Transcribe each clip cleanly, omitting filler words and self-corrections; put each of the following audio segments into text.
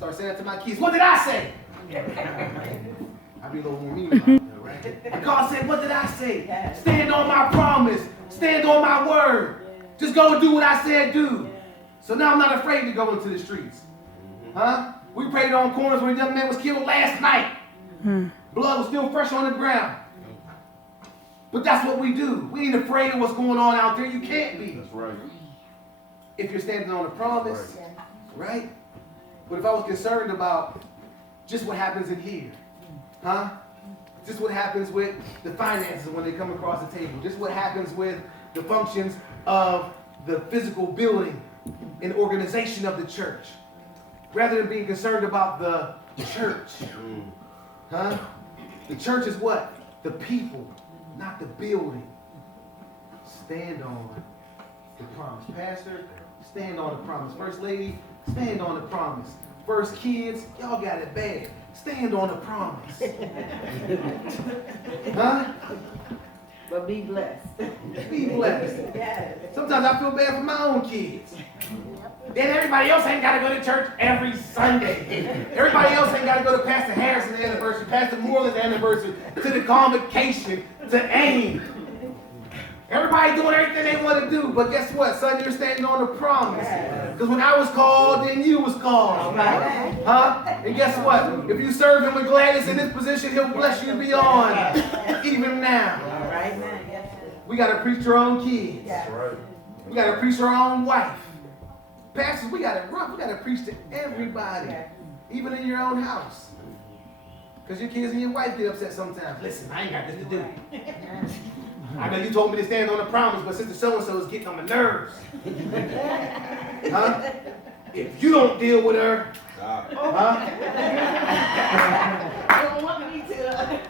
start saying that to my kids. What did I say? I be a little more mean about it, right? And God said, what did I say? Stand on my promise. Stand on my word. Just go and do what I said do. So now I'm not afraid to go into the streets. Huh? We prayed on corners where a young man was killed last night. Blood was still fresh on the ground. But that's what we do. We ain't afraid of what's going on out there. You can't be. That's right. If you're standing on a promise, right? But if I was concerned about just what happens in here, huh? Just what happens with the finances when they come across the table. Just what happens with the functions of the physical building and organization of the church. Rather than being concerned about the church. Huh? The church is what? The people, not the building. Stand on the promise. Pastor, stand on the promise. First lady, stand on the promise. First kids, y'all got it bad. Stand on the promise. Huh? But be blessed. Be blessed. Yes. Sometimes I feel bad for my own kids. Then everybody else ain't got to go to church every Sunday. Everybody else ain't got to go to Pastor Harrison's anniversary, Pastor Moreland's anniversary, to the convocation, to AIM. Everybody doing everything they want to do, but guess what, son? You're standing on a promise. Because when I was called, then you was called. Huh? And guess what? If you serve him with gladness in this position, he'll bless you beyond, even now. We got to preach our own kids. We got to preach our own wife. Pastors, we got it rough. We got to preach to everybody, even in your own house. Because your kids and your wife get upset sometimes. Listen, I ain't got this to do. I know you told me to stand on the promise, but Sister So-and-so is getting on my nerves. Huh? If you don't deal with her, huh? You don't want me to.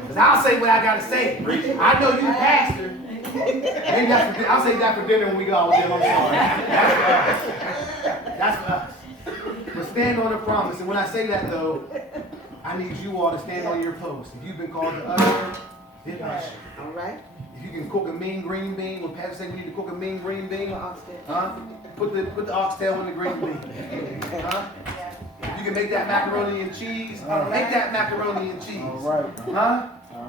Because I'll say what I got to say. I know you pastor. Maybe I'll say that for dinner when we go out with them. I'm sorry. That's for us. But stand on the promise. And when I say that, though, I need you all to stand on your post. If you've been called to usher, then usher. All right. If you can cook a mean green bean, when Pastor said we need to cook a mean green bean, huh? Put the oxtail in the green bean. Huh? If you can make that macaroni and cheese, make that macaroni and cheese. All right. Huh?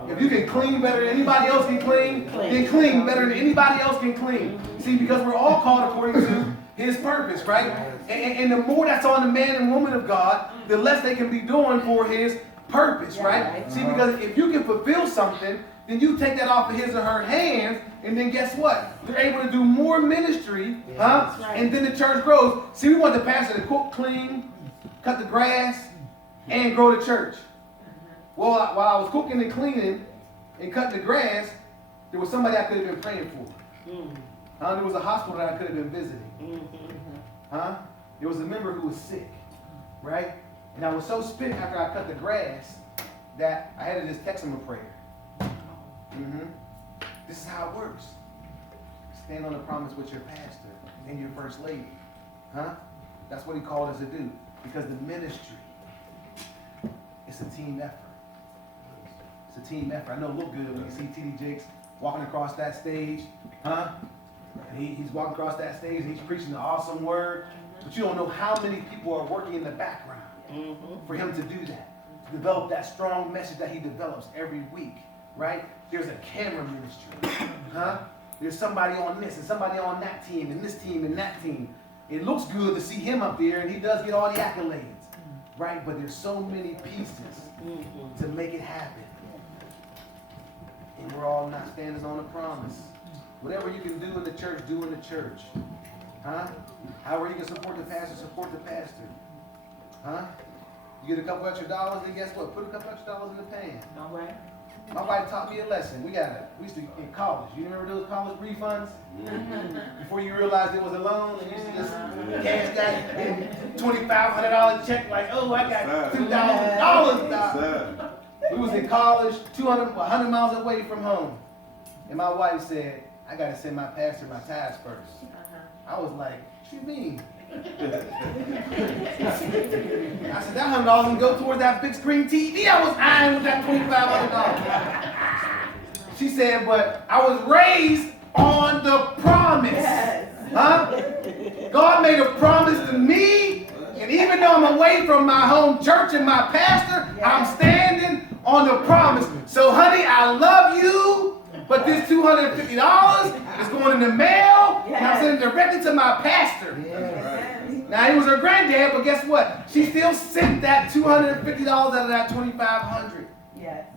If you can clean better than anybody else can clean, then clean better than anybody else can clean. See, because we're all called according to his purpose, right? And the more that's on the man and woman of God, the less they can be doing for his purpose, right? See, because if you can fulfill something, then you take that off of his or her hands, and then guess what? They're able to do more ministry, huh? And then the church grows. See, we want the pastor to cook, clean, cut the grass, and grow the church. Well, while I was cooking and cleaning and cutting the grass, there was somebody I could have been praying for. There was a hospital that I could have been visiting. There was a member who was sick, right? And I was so sick after I cut the grass that I had to just text him a prayer. This is how it works. Stand on the promise with your pastor and your first lady. That's what he called us to do. Because the ministry, it's a team effort. It's a team effort. I know it look good when you see T.D. Jakes walking across that stage, And he's walking across that stage and he's preaching the awesome word. But you don't know how many people are working in the background for him to do that. To develop that strong message that he develops every week, right? There's a camera ministry, There's somebody on this and somebody on that team and this team and that team. It looks good to see him up there and he does get all the accolades, right? But there's so many pieces to make it happen. And we're all not standing on a promise. Whatever you can do in the church, do in the church. However you can support the pastor, support the pastor. You get a couple extra dollars, and guess what? Put a couple extra dollars in the pan. All right. My wife taught me a lesson. We used to, in college, you remember those college refunds? Before you realized it was a loan, and you used to just cash that $2,500 check like, oh, I got $2,000. We was in college, 100 miles away from home. And my wife said, I got to send my pastor my tithes first. I was like, what you mean? I said, that $100 can go towards that big screen TV I was eyeing with that $2,500. She said, but I was raised on the promise. God made a promise to me, and even Even though I'm away from my home church and my pastor, I'm standing on the promise. So, honey, I love you, but this $250 is going in the mail, and I'm sending it directly to my pastor. Now, he was her granddad, but guess what? She still sent that $250 out of that $2,500. Yes.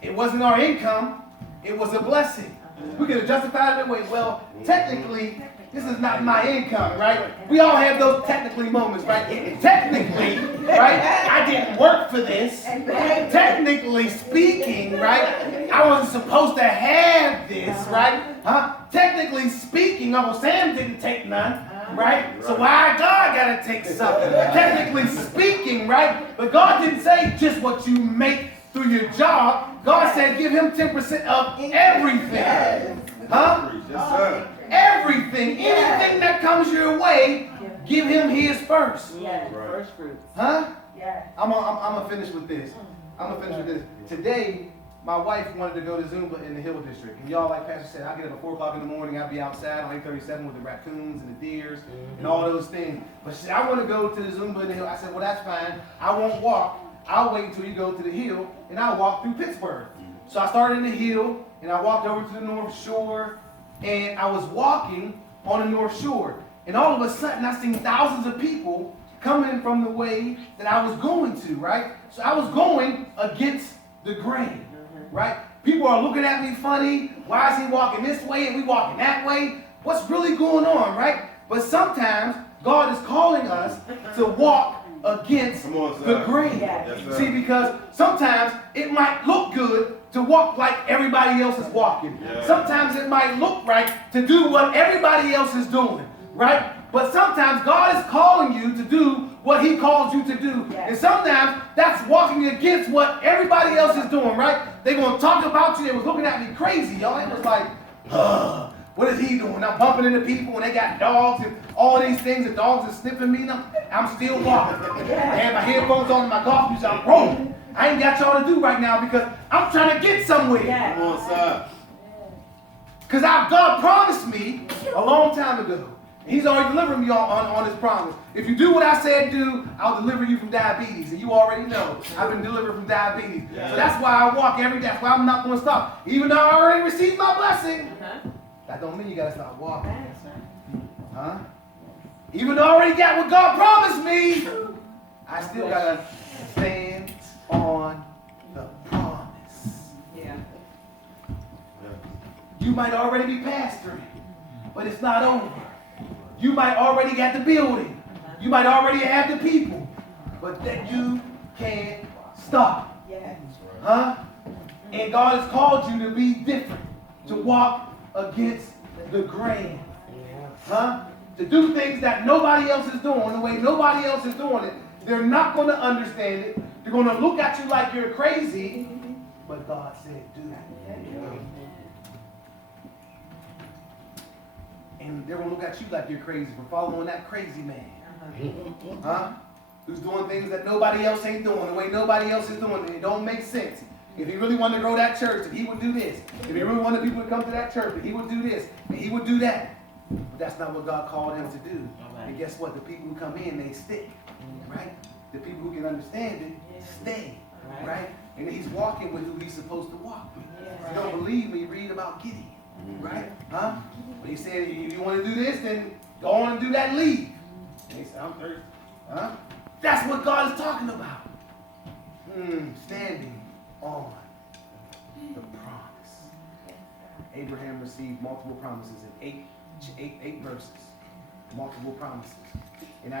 It wasn't our income. It was a blessing. We could have justified it that way. Well, technically, this is not my income, right? We all have those technically moments, right? Technically, right? I didn't work for this. Technically speaking, right? I wasn't supposed to have this, right? Huh? Technically speaking, Uncle Sam didn't take none. Right? So why God gotta take something? Technically speaking, right? But God didn't say just what you make through your job. God said give him 10% of everything. Huh? Yes, sir. Everything. Anything that comes your way, give him his first. Yes. First fruits. Huh? Yes. I'm gonna finish with this. Today, my wife wanted to go to Zumba in the Hill District. And y'all, like Pastor said, I get up at 4 o'clock in the morning, I'll be outside on 837 with the raccoons and the deers and all those things. But she said, I want to go to the Zumba in the Hill. I said, well, that's fine. I won't walk. I'll wait until you go to the Hill, and I'll walk through Pittsburgh. So I started in the Hill, and I walked over to the North Shore, and I was walking on the North Shore. And all of a sudden, I seen thousands of people coming from the way that I was going to, right? So I was going against the grain. Right? People are looking at me funny. Why is he walking this way and we walking that way? What's really going on, right? But sometimes God is calling us to walk against the grain. Yes, See, because sometimes it might look good to walk like everybody else is walking. Yeah. Sometimes it might look right to do what everybody else is doing, right? But sometimes God is calling you to do what he calls you to do. Yes. And sometimes that's walking against what everybody else is doing, right? They're going to talk about you. They was looking at me crazy, y'all. It was like, what is he doing? I'm bumping into people and they got dogs and all these things. The dogs are sniffing me. I'm still walking. I have my headphones on and my golf music. I'm rolling. I ain't got y'all to do right now because I'm trying to get somewhere. Yes. Come on, sir. Because God promised me a long time ago. He's already delivered me on his promise. If you do what I said do, I'll deliver you from diabetes. And you already know I've been delivered from diabetes. Yeah. So that's why I walk every day. That's why I'm not going to stop. Even though I already received my blessing, that don't mean you got to stop walking. Huh? Even though I already got what God promised me, I still got to stand on the promise. Yeah. You might already be pastoring, but it's not over. You might already got the building. You might already have the people. But that you can't stop. Yes. Huh? And God has called you to be different. To walk against the grain. Huh? To do things that nobody else is doing the way nobody else is doing it. They're not going to understand it. They're going to look at you like you're crazy. But God said do that. And they're going to look at you like you're crazy for following that crazy man. Huh? Who's doing things that nobody else ain't doing, the way nobody else is doing it. It don't make sense. If he really wanted to grow that church, he would do this. If he really wanted people to come to that church, he would do this. And he would do that. But that's not what God called him to do. And guess what? The people who come in, they stick. Right? The people who can understand it, stay. Right? And he's walking with who he's supposed to walk with. If you don't believe me, read about Gideon. Right? Huh? But he said, if you want to do this, then go on and do that and leave. And he said, I'm thirsty. Huh? That's what God is talking about. Standing on the promise. Abraham received multiple promises in eight verses. Multiple promises. And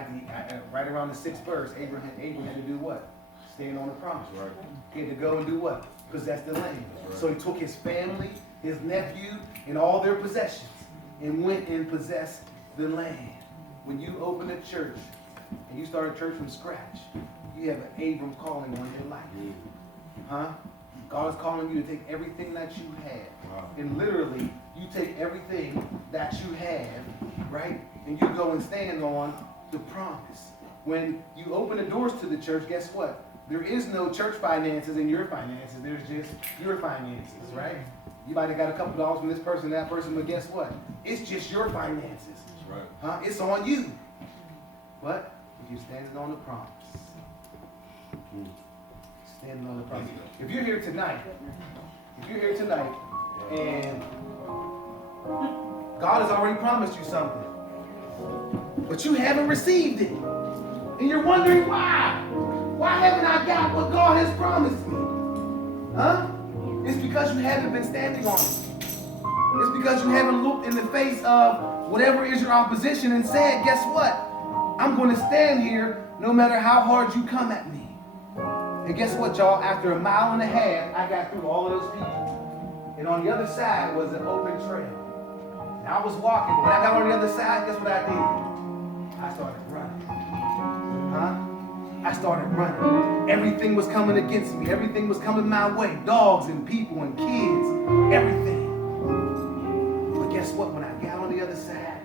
right around the 6th verse, Abraham had to do what? Stand on the promise. Right. He had to go and do what? Possess the land. Right. So he took his family, his nephew, and all their possessions and went and possessed the land. When you open a church and you start a church from scratch, you have an Abram calling on your life. Huh? God is calling you to take everything that you have. And literally, you take everything that you have, right? And you go and stand on the promise. When you open the doors to the church, guess what? There is no church finances in your finances. There's just your finances, right? You might have got a couple dollars from this person, that person, but guess what? It's just your finances. That's right. Huh? It's on you. What? if you're standing on the promise. Standing on the promise. If you're here tonight, and God has already promised you something, but you haven't received it, and you're wondering why. Why haven't I got what God has promised me? Huh? It's because you haven't been standing on it. It's because you haven't looked in the face of whatever is your opposition and said, guess what? I'm going to stand here no matter how hard you come at me. And guess what, y'all? After a mile and a half, I got through all of those people. And on the other side was an open trail. And I was walking, but when I got on the other side, guess what I did? I started running. Huh? I started running. Everything was coming against me. Everything was coming my way. Dogs and people and kids. Everything. But guess what? When I got on the other side,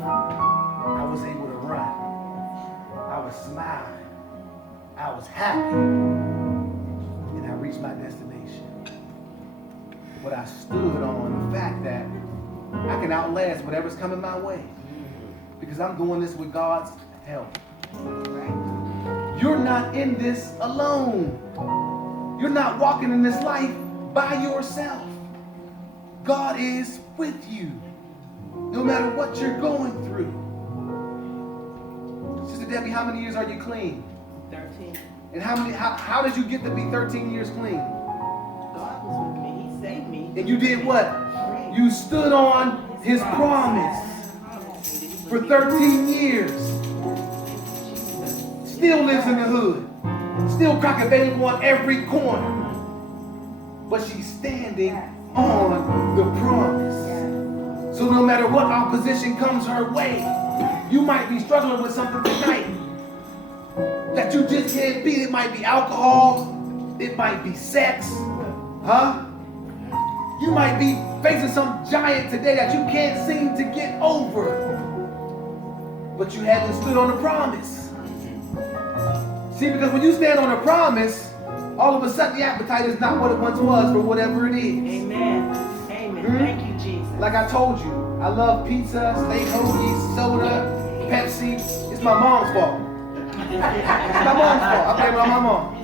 I was able to run. I was smiling. I was happy. And I reached my destination. But I stood on the fact that I can outlast whatever's coming my way. Because I'm doing this with God's help. You're not in this alone. You're not walking in this life by yourself. God is with you, no matter what you're going through. Sister Debbie, how many years are you clean? 13. And how did you get to be 13 years clean? God was with me. He saved me. And you did what? You stood on his promise for 13 years. Still lives in the hood. Still cracking baby on every corner. But she's standing on the promise. So no matter what opposition comes her way, you might be struggling with something tonight that you just can't beat. It might be alcohol. It might be sex. Huh? You might be facing some giant today that you can't seem to get over. But you haven't stood on the promise. See, because when you stand on a promise, all of a sudden the appetite is not what it once was for whatever it is. Amen. Amen. Thank you, Jesus. Like I told you, I love pizza, steak, hoagies, soda, Pepsi. It's my mom's fault. It's my mom's fault. I blame it on my mom.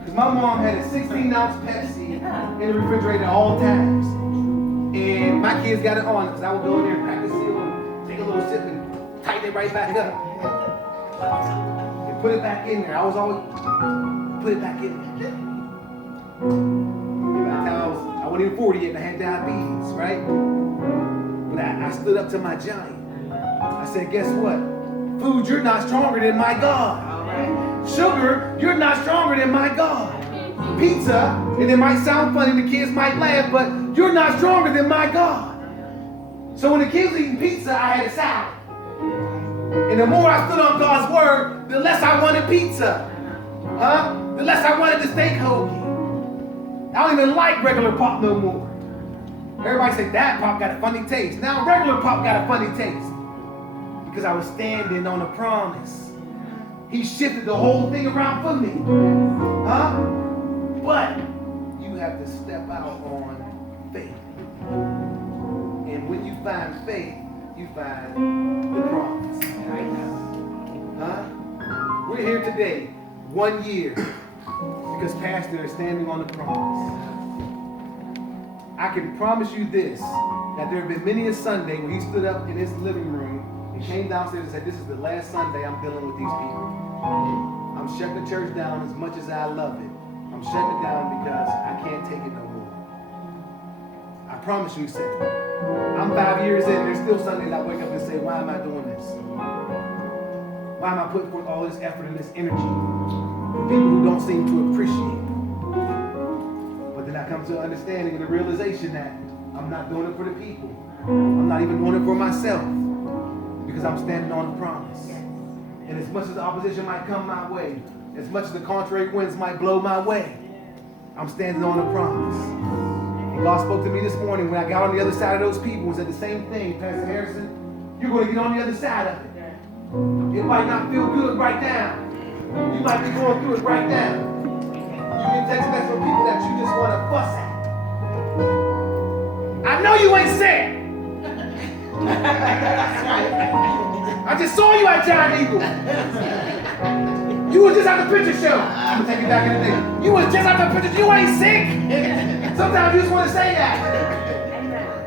Because my mom had a 16-ounce Pepsi in the refrigerator at all times. And my kids got it on because I would go in there and crack the seal and take a little sip and tighten it right back up. Put it back in there. I was always put it back in there. By the time I wasn't even 40 yet and I had diabetes, right? But I stood up to my giant. I said, guess what? Food, you're not stronger than my God. Sugar, you're not stronger than my God. Pizza, and it might sound funny, the kids might laugh, but you're not stronger than my God. So when the kids were eating pizza, I had a salad. And the more I stood on God's word, the less I wanted pizza. Huh? The less I wanted the steak hoagie. I don't even like regular pop no more. Everybody say that pop got a funny taste. Now regular pop got a funny taste. Because I was standing on a promise. He shifted the whole thing around for me. Huh? But you have to step out on faith. And when you find faith, you find the promise. Huh? We're here today, 1 year, because Pastor is standing on the promise. I can promise you this, that there have been many a Sunday when he stood up in his living room and came downstairs and said, this is the last Sunday I'm dealing with these people. I'm shutting the church down as much as I love it. I'm shutting it down because I can't take it no more. I promise you, he said it. I'm 5 years in, there's still Sundays I wake up and say, why am I doing this? Why am I putting forth all this effort and this energy for people who don't seem to appreciate it? But then I come to an understanding and a realization that I'm not doing it for the people. I'm not even doing it for myself because I'm standing on the promise. And as much as the opposition might come my way, as much as the contrary winds might blow my way, I'm standing on the promise. And God spoke to me this morning when I got on the other side of those people and said the same thing, Pastor Harrison, you're going to get on the other side of it. It might not feel good right now. You might be going through it right now. You can text messages from people that you just want to fuss at. I know you ain't sad. I just saw you at Giant Eagle. picture show. I'm gonna take you back in the day. You was just out the picture. You ain't sick. Sometimes you just want to say that.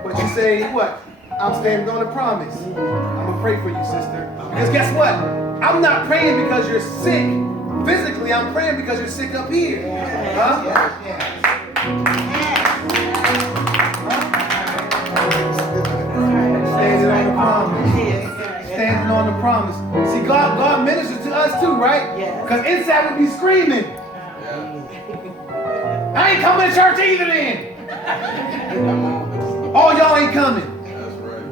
But you say what? I'm standing on the promise. I'm gonna pray for you, sister. Because guess what? I'm not praying because you're sick physically. I'm praying because you're sick up here. Huh? Standing on the promise. Standing on the promise. See, God ministers to us too, right? Because inside we be screaming. I ain't coming to church either then. All y'all ain't coming. That's right.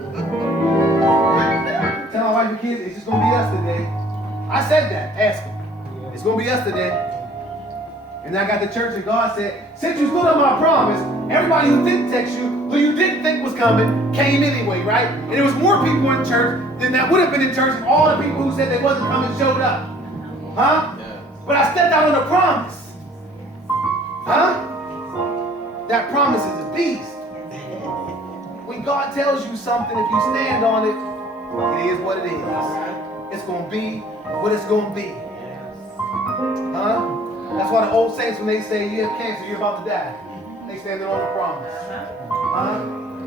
Tell my wife and kids, it's just going to be us today. I said that. Ask them. It's going to be us today. And I got to church and God said, since you stood on my promise, everybody who didn't text you, who you didn't think was coming, came anyway, right? And there was more people in church than that would have been in church if all the people who said they wasn't coming showed up. Huh? Yeah. But I stepped out on a promise. Huh? That promise is a beast. When God tells you something, if you stand on it, it is what it is. It's going to be what it's going to be. Huh? That's why the old saints, when they say you have cancer, you're about to die, they stand on the promise. Huh?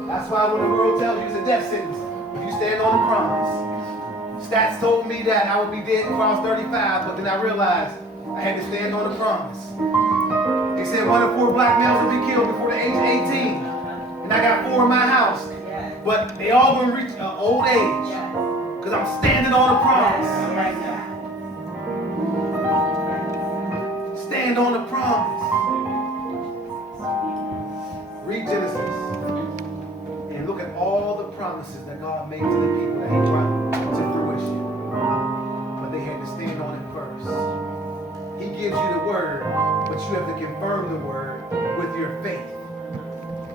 That's why when the world tells you it's a death sentence, you stand on the promise. Stats told me that I would be dead before I was 35, but then I realized I had to stand on the promise. They said 1 in 4 black males will be killed before the age of 18. And I got 4 in my house. But they all gonna reach old age. Because I'm standing on a promise. Stand on the promise. Read Genesis. And look at all the promises that God made to the people that He brought to fruition. But they had to stand on it first. He gives you the word, but you have to confirm the word with your faith.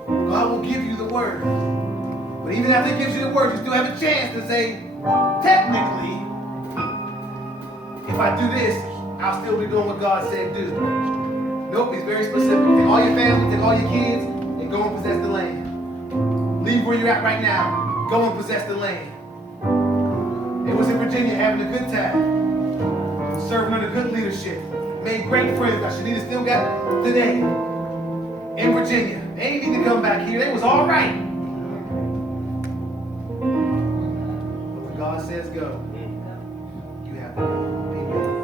God will give you the word. But even after He gives you the word, you still have a chance to say, technically, if I do this, I'll still be doing what God said do. Nope, He's very specific. Take all your family, take all your kids, and go and possess the land. Leave where you're at right now. Go and possess the land. They was in Virginia having a good time. Serving under good leadership. Made great friends. Now, Shanita still got it today. In Virginia. They ain't need to come back here. They was all right. But when God says go, you have to go.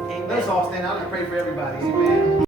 Amen. Let's all stand out and pray for everybody. Amen.